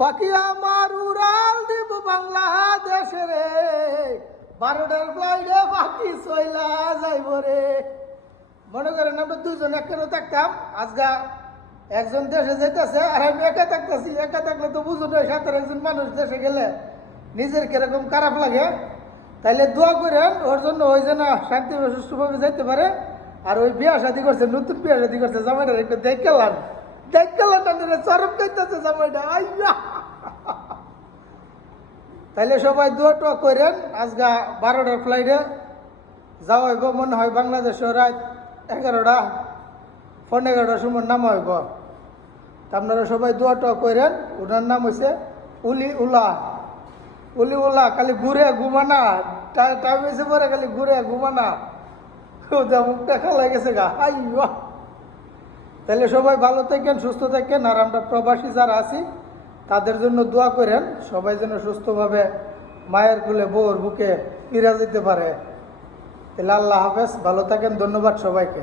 পাখি আমার উড়াল দিব বাংলাদেশে রে, 12টার ফ্লাইটে পাখি চইলা যাইব রে। মনে করেন আমরা দুজন একখানে থাকতাম, আজগা একজন দেশে যাইতেছে আর আমি একা থাকতেছি। একা থাকলে তো বুঝুন, সাথে একজন মানুষ দেশে গেলে নিজের কিরকম খারাপ লাগে। তাইলে দোয়া করেন ওর জন্য, ওই যেন শান্তি সুস্থভাবে যাইতে পারে। আর ওই বিয়া শাদি করছে, নতুন বিয়া শাদি করছে, জামাইটার একটু দেখলাম চরম খাইতেছে জামাইটা। আইয়া তাইলে সবাই দোয়া টোয়া করেন। আজগা 12টার ফ্লাইটে যাওয়া হইব, মনে হয় বাংলাদেশের রাত 11টা 11:15টার সময় নামা হইব। আপনারা সবাই দোয়া টোয়া করেন। ওনার নাম হয়েছে উলি উল্লাহ। উলি উল্লাহ খালি ঘুরে ঘুমানা, টাইম হয়েছে পরে খালি ঘুরে ঘুমানা, মুখটা খালা গেছে গা। আইয়া তাহলে সবাই ভালো থাকেন, সুস্থ থাকেন। আর আমরা প্রবাসী যারা আছি তাদের জন্য দোয়া করেন, সবাই যেন সুস্থভাবে মায়ের কোলে বউর বুকে ফিরে যেতে পারে। তাহলে আল্লাহ হাফেজ, ভালো থাকেন, ধন্যবাদ সবাইকে।